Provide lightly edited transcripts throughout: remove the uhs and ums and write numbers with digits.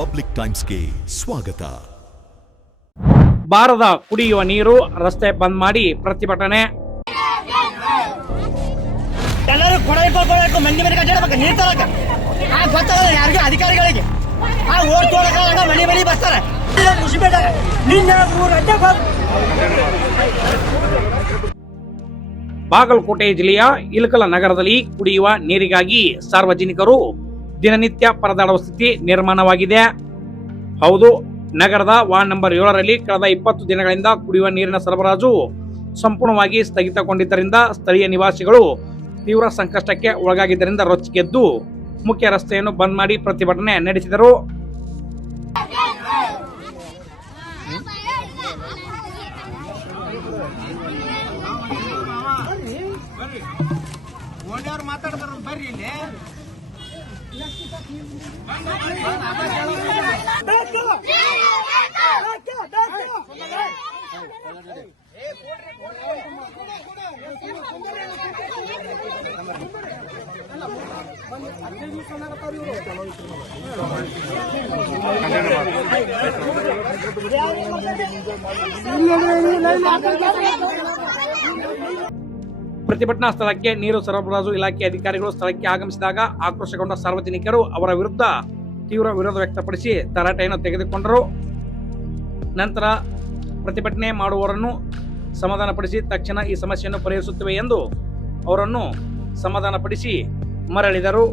Public ಟೈಮ್ಸ್ಗೆ ಸ್ವಾಗತ. ಬಾರದ ಕುಡಿಯುವ ನೀರು ರಸ್ತೆ ಬಂದ್ ಮಾಡಿ ಪ್ರತಿಭಟನೆ. ಎಲ್ಲರೂ ಕೊಡಬೇಕು ಮಂದಿ ಮನೆ ಕಟ್ಟಬೇಕು ನೀರು ತರಕ ಗೊತ್ತಾಗಲ್ಲ ಯಾರಿಗೂ ಅಧಿಕಾರಿಗಳಿಗೆ ಓಟ್ ತೊಗೊಳಕ ಮನೆ ಮನೆ ಬರ್ತಾರೆ. ಬಾಗಲಕೋಟೆ ಜಿಲ್ಲೆಯ ಇಳಕಲ ನಗರದಲ್ಲಿ ಕುಡಿಯುವ ನೀರಿಗಾಗಿ ಸಾರ್ವಜನಿಕರು ದಿನನಿತ್ಯ ಪರದಾಡುವ ಸ್ಥಿತಿ ನಿರ್ಮಾಣವಾಗಿದೆ. ಹೌದು, ನಗರದ ವಾರ್ಡ್ ನಂಬರ್ 7ರಲ್ಲಿ ಕಳೆದ 20 ದಿನಗಳಿಂದ ಕುಡಿಯುವ ನೀರಿನ ಸರಬರಾಜು ಸಂಪೂರ್ಣವಾಗಿ ಸ್ಥಗಿತಗೊಂಡಿದ್ದರಿಂದ ಸ್ಥಳೀಯ ನಿವಾಸಿಗಳು ತೀವ್ರ ಸಂಕಷ್ಟಕ್ಕೆ ಒಳಗಾಗಿದ್ದರಿಂದ ರೊಚ್ಚಿಗೆದ್ದು ಮುಖ್ಯ ರಸ್ತೆಯನ್ನು ಬಂದ್ ಮಾಡಿ ಪ್ರತಿಭಟನೆ ನಡೆಸಿದರು. ಪ್ರತಿಭಟನಾ ಸ್ಥಳಕ್ಕೆ ನೀರು ಸರಬರಾಜು ಇಲಾಖೆ ಅಧಿಕಾರಿಗಳು ಸ್ಥಳಕ್ಕೆ ಆಗಮಿಸಿದಾಗ ಆಕ್ರೋಶಗೊಂಡ ಸಾರ್ವಜನಿಕರು ಅವರ ವಿರುದ್ಧ ತೀವ್ರ ವಿರೋಧ ವ್ಯಕ್ತಪಡಿಸಿ ತರಾಟೆಯನ್ನು ತೆಗೆದುಕೊಂಡರು. ನಂತರ ಪ್ರತಿಭಟನೆ ಮಾಡುವವರನ್ನು ಸಮಾಧಾನಪಡಿಸಿ ತಕ್ಷಣ ಈ ಸಮಸ್ಯೆಯನ್ನು ಪರಿಹರಿಸುತ್ತೇವೆ ಎಂದು ಅವರನ್ನು ಸಮಾಧಾನಪಡಿಸಿ ಮರಳಿದರು.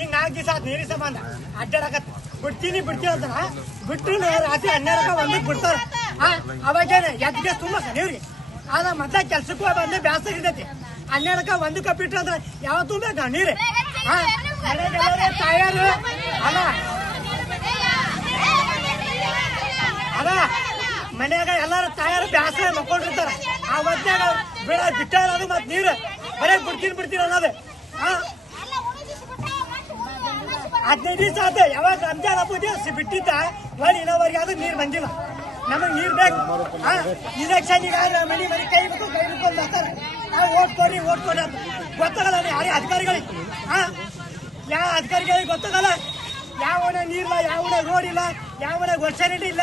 ಈಗ 4 ದಿವಸ ಆದ್ ನೀರಿನ ಸಂಬಂಧ ಅಡ್ಡಾಡಕತ್ ಬಿಡ್ತೀನಿ ಅಂತ ಬಿಟ್ರಿ ರಾತ್ರಿ 12 ಬಿಡ್ತಾರ. ಅವಾಗೇನೆ ಎದ್ಗೆ ತುಂಬ ನೀವ್ರಿ ಆದ ಮೊದ್ಲ ಕೆಲ್ಸಕ್ಕೂ ಬಂದು ಬ್ಯಾಸರ ಇರ್ತೈತಿ. 12 ಬಿಟ್ರಿ ಅಂದ್ರೆ ಯಾವ ತುಂಬ ನೀರು ತಯಾರು ಅದ ಮನ್ಯಾಗ ಎಲ್ಲಾರು ತಯಾರು ಬ್ಯಾಸರ ಮಕ್ಕೊಂಡಿರ್ತಾರ. ಆ ಹೊತ್ನ್ಯಾಗ ಬಿಟ್ಟಾರ ಅದು ಮತ್ ನೀರು ಬರೇ ಬಿಡ್ತೀನಿ ಅನ್ನೋದು 15 ದಿವಸ ಆತ. ಯಾವಾಗ ರಂಜಾನ್ ಹಬ್ಬ ದಿವಸ ಬಿಟ್ಟಿದ್ದ ಒಳ್ಳೆ ಇನ್ನೋವರೆಗೆ ಆದ್ರೂ ನೀರು ಬಂದಿಲ್ಲ. ನಮಗ್ ನೀರ್ ಬೇಕು. ಇಲೆಕ್ಷನ್ ಮನಿ ಕೈ ಹಿಡ್ಕೊಂಡು ಬರ್ತಾರೆ. ಓಟ್ ಕೊಡಿ ಅಂತ ಗೊತ್ತಾಗಲ್ಲ ಯಾರೇ ಅಧಿಕಾರಿಗಳಿಗೆ. ಯಾವ ಅಧಿಕಾರಿಗಳಿಗೆ ಗೊತ್ತಾಗಲ್ಲ. ಯಾವನ ನೀರಿಲ್ಲ, ಯಾವನ ರೋಡ್ ಇಲ್ಲ, ಯಾವನ ವರ್ಷನಿಟಿ ಇಲ್ಲ,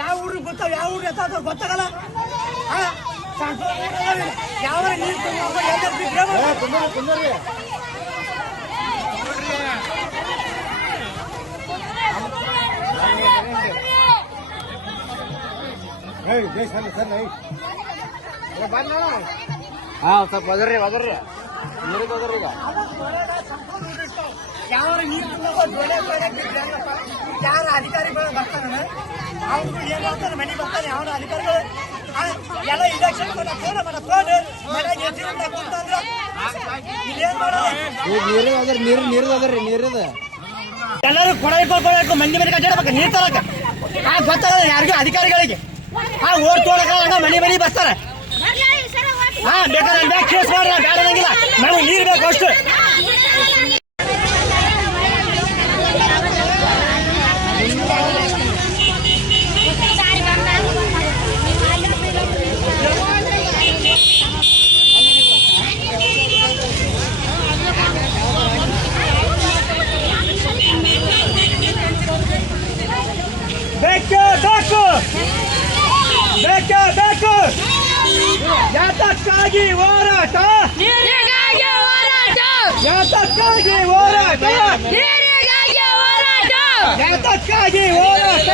ಯಾವ ಊರು ಗೊತ್ತಾಗ ಯಾವ ಊರು ಎತ್ತ ಗೊತ್ತಾಗಲ್ಲ. ಯಾವ ನೀರು ಸ್ವಲ್ಪ ಒದರ್ರಿ ಯಾವ ನೀರು ಯಾರ ಅಧಿಕಾರಿಗಳು ಬರ್ತಾನೆ ಅವ್ರು ಏನ್ ಹೇಳ್ತಾರೆ ಮನೆ ಬರ್ತಾನೆ ಯಾವ ಅಧಿಕಾರಿಗಳು ಎಲ್ಲ ಇಲೆಕ್ಷನ್ ಎಲ್ಲರೂ ಕೊಡಬೇಕು ಮಂದಿ ಮನೆ ಕಟ್ಟಬೇಕು ನೀರು ತರಕ ಗೊತ್ತಾಗಲ್ಲ ಯಾರಿಗೂ ಅಧಿಕಾರಿಗಳಿಗೆ ಓಟ್ ತೊಗೊಳಕ ಮನೆ ಬರ್ತಾರೆ. ಬೇಕಾದ್ರೆ ಕೇಸ್ ಮಾಡ್ರ ಬೇಡಂಗಿಲ್ಲ, ನಮಗೆ ನೀರು ಬೇಕು ಅಷ್ಟು. ಬೇಕು ಯಾತಕ್ಕಾಗಿ ಹೋರಾಟ, ಯಾತಕ್ಕಾಗಿ ಹೋರಾಟ, ಯಾತಕ್ಕಾಗಿ ಹೋರಾಟ.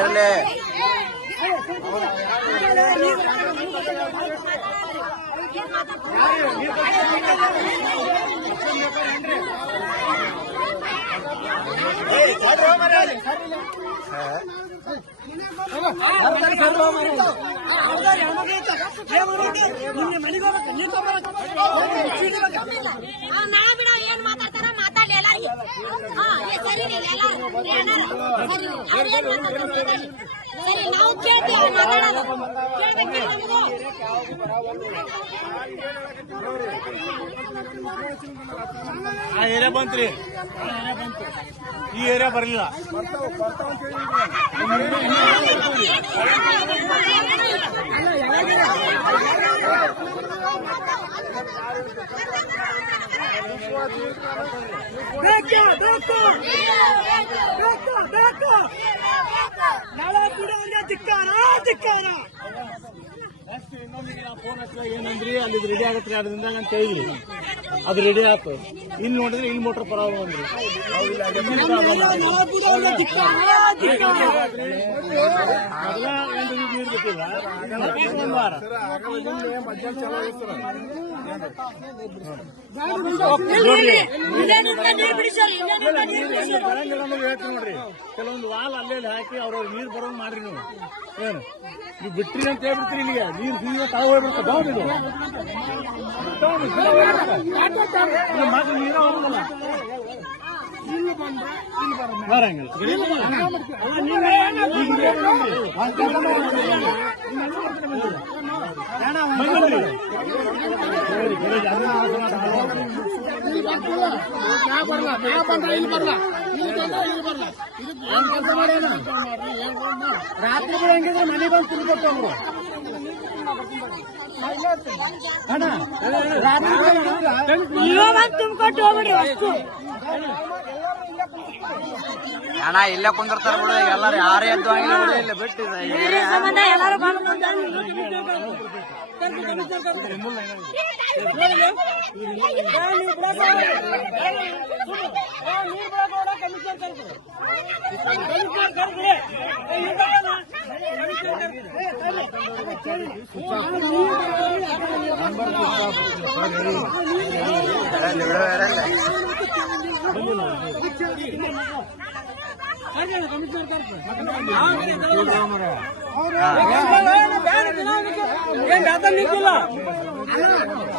ಇರಲಿ ಸರಿ ನಾವು ಕೇಳ್ತೀವಿ ಮಾತಾಡೋದು ಕೇಳ್ಬೇಕಿಲ್ಲ ಆ ಏರಿಯಾ ಬಂತ್ರಿ, ಈ ಏರಿಯಾ ಬರಲಿಲ್ಲ. ನಾಳೆ ಬಿಡೋರಿಗೆ ಧಿಕ್ಕಾರ ಧಿಕ್ಕಾರ. ಇನ್ನೊಂದಿಗೆ ನಾವು ಫೋನ್ ಹಚ್ಚ ಏನಂದ್ರಿ ಅಲ್ಲಿ ರೆಡಿ ಆಗತ್ರಿ 2 ದಿನದಾಗ ಅಂತ ಹೇಳಿ ಅದು ರೆಡಿ ಆಯ್ತು. ಇಲ್ಲಿ ನೋಡಿದ್ರೆ ಇಲ್ಲಿ ಮೋಟರ್ ಪ್ರಾಬ್ಲಮ್ ಅಂದ್ರಿ. ನೀರು ಬೇಕಿಲ್ಲ ನೋಡ್ರಿ. ಕೆಲವೊಂದು ವಾಲ್ ಅಲ್ಲೇ ಹಾಕಿ ಅವ್ರವ್ರ ನೀರು ಬರೋಂಗ್ ಮಾಡ್ರಿ. ಏನು ನೀವು ಬಿಟ್ರಿ ಅಂತ ಹೇಳ್ಬಿಡ್ತೀರಿ, ಇಲ್ಲಿಗೆ ನೀರು ಹೀಗೆ ತಾವು ಹೋಗ್ಬಿಡ್ತ ನೀರು ಬರಂಗಿಲ್ಲ. ರಾತ್ರಿ ಹೆಂಗಿದ್ರೆ ಮನೆ ಬಂದು ತಿಳ್ಕೊಟ್ಟವ್ರು ತುಂಬಿಕೊಟ್ಟು ಹೋಗ್ಬಿಡಿ ಅಣ್ಣ ಇಲ್ಲೇ ಕುಂದಿರ್ತಾರ ಬಿಡು. ಎಲ್ಲಾರು ಯಾರೇ ಎದ್ದು ಆಗಿಲ್ಲ ಬಿಡು, ಇಲ್ಲಿ ಬಿಟ್ಟು ಸಂಬಂಧ ಎಲ್ಲರೂ ಬಂದು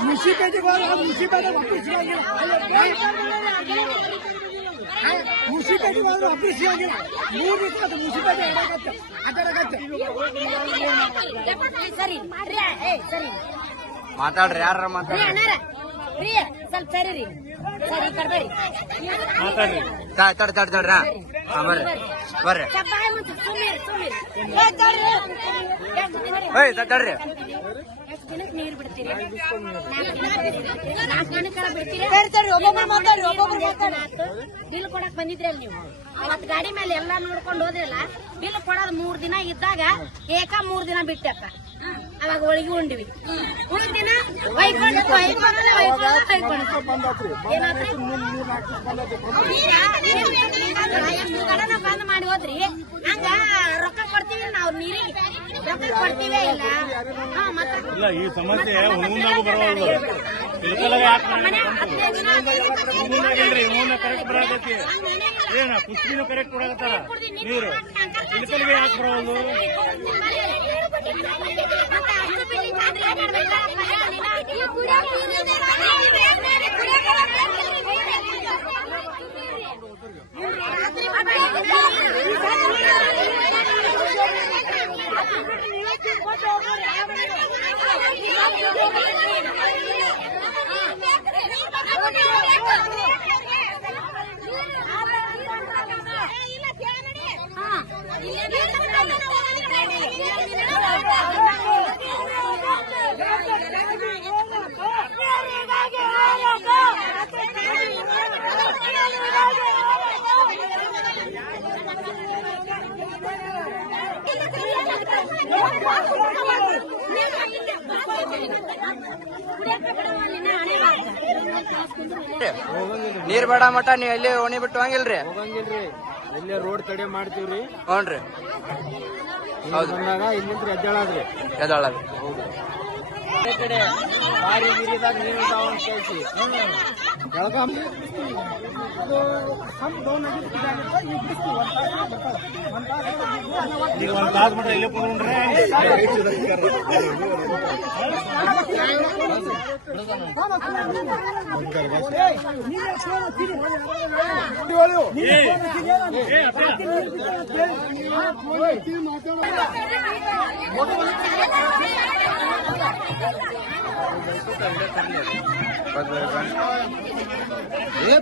ಮುನ್ಸಿಪಾಲಿಟಿಗೆ ಹೋದ್ರೆ ಒಬ್ಬರು ಸಿಗಂಗಿಲ್ಲ. 3 ದಿವಸ ಮುನ್ಸಿಪಾಲಿಟಿ ಅಡ್ಡಾಡಕತ್ತೆ. ಸರಿ ಸರಿ ಮಾತಾಡ್ರಿ, ಯಾರ ಮಾತಾಡ್ರಿ. ಸ್ವಲ್ಪ ಸರಿ ರೀ, ಸರಿ ಕಡ್ಬೇಡಿ ತಡ್ರಿ. ಬರ್ರಿ ಬರ್ರಿ. ತಡ್ರಿ. ಎಷ್ಟು ದಿನಕ್ಕೆ ನೀರು ಬಿಡ್ತೀರಿ? 4 ದಿನಕ್ಕೆಲ್ಲ ಬಿಡ್ತೀರಿ? ಬಿಲ್ ಕೊಡಕ್ ಬಂದಿದ್ರಿ ಅಲ್ಲಿ ನೀವು. ಅವತ್ ಗಾಡಿ ಮೇಲೆ ಎಲ್ಲಾ ನೋಡ್ಕೊಂಡು ಹೋದ್ರಲ್ಲ, ಬಿಲ್ ಕೊಡೋದು 3 ದಿನ ಇದ್ದಾಗ 3 ದಿನ ಬಿಟ್ಟಕ್ಕ. ಅವಾಗ ಹೋಳಿಗೆ ಉಂಡಿವಿ. ಉಳಿದ ದಿನ ಬಂದ್ ಮಾಡಿ ಹೋದ್ರಿ. ಹಂಗ ರೊಕ್ಕ ಕೊಡ್ತೀವಿ ನಾವು ನೀರಿಗೆ, ರೊಕ್ಕ ಕೊಡ್ತೀವೇ ಇಲ್ಲ. ಇಲ್ಲ, ಈ ಸಮಸ್ಯೆ ಮುಂದಾಗೂ ಬರೋದು ಕರೆಕ್ಟ್ ಬರಾಕತಿ. ಏನ ಪುಷ್ಟಿನೂ ಕರೆಕ್ಟ್ ಕೊಡಕತ್ತಾರ ನೀರು, ಇಳಕಲ್ಗೆ ಯಾಕೆ ಬರೋದು? ನೀರ್ ಬೇಡ ಮಟ ನೀವ್ ಎಲ್ಲಿ ಓಣಿ ಬಿಟ್ಟು ಹಂಗಿಲ್ರಿ? ಹೋಗಂಗಿಲ್ರಿ, ಇಲ್ಲೇ ರೋಡ್ ತಡೆ ಮಾಡ್ತೀವ್ರಿ. ಹ್ಞೂನ್ರಿ, ಹೌದು. ಬಂದಾಗ ಇಲ್ಲಿಂದ ಎದ್ದಾಳದ್ರಿ. ಎದ್ದಾಳದ್ರಿ. ಹೌದು. ಕಡೆ ಬಾರಿ ಗಿರಿದಾಗ ನೀರು ತಾವು ಕೇಳಿಸಿ ಈಗ ಒಂದು ತಾಸು ಮಟ್ಟ ಇಲ್ಲೇ ಕುಂದ್ರೆ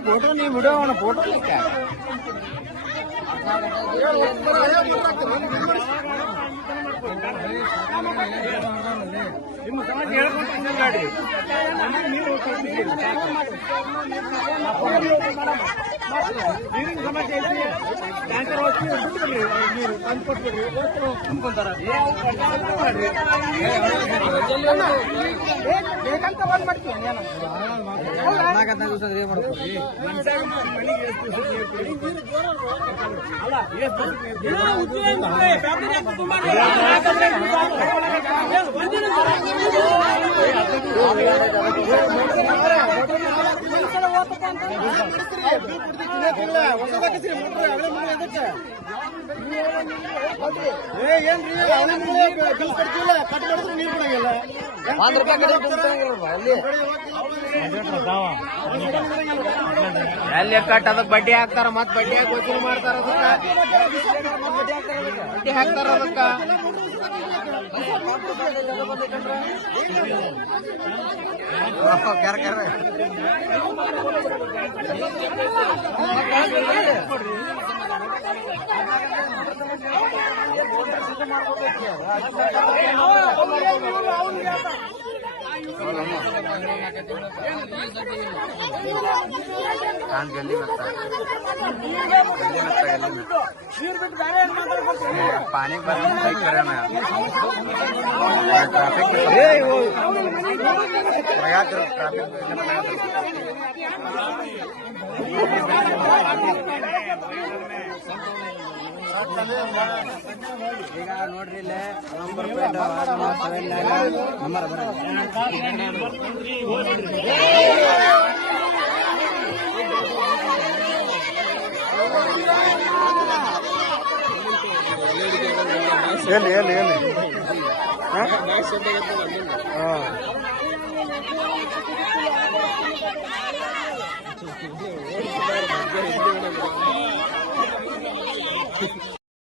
ಫೋಟೋ ನೀವು ವಿಡಿಯೋ ಫೋಟೋ ನಿಮ್ಮ ಸಮಾಜ ಹೇಳ್ಕೊಂಡು ಗಾಡಿ ನೀರು ನೀರಿನ ಸಮಸ್ಯೆ ಐತಿ ಟ್ಯಾಂಕರ್ ಹೋಗಿ ಬಿಟ್ಬಿಡ್ರಿ ನೀರು ತಂದು ಕೊಟ್ಬಿಡ್ರಿ ತುಂಬ್ಕೊಂತಾರ ಬೇಕಂತ ಬಂದ್ ಮಾಡ್ತೀವಿ ಎಲ್ಲಿ ಕಟ್ ಅದಕ್ಕೆ ಬಡ್ಡಿ ಹಾಕ್ತಾರ ಮತ್ ಬಡ್ಡಿ ಹಾಕಿ ವಸೂಲು ಮಾಡ್ತಾರ ಬಡ್ಡಿ ಹಾಕ್ತಾರ ಅದಕ್ಕ ಜಲ್ದಿ पानी ಈಗ ನೋಡ್ರಿ ಇಲ್ಲೇ ನಂಬರ್ ಪ್ಲೇಟ್ ನಂಬರ್ ಎಲ್ಲಿ ಎಲ್ಲಿ ಎಲ್ಲಿ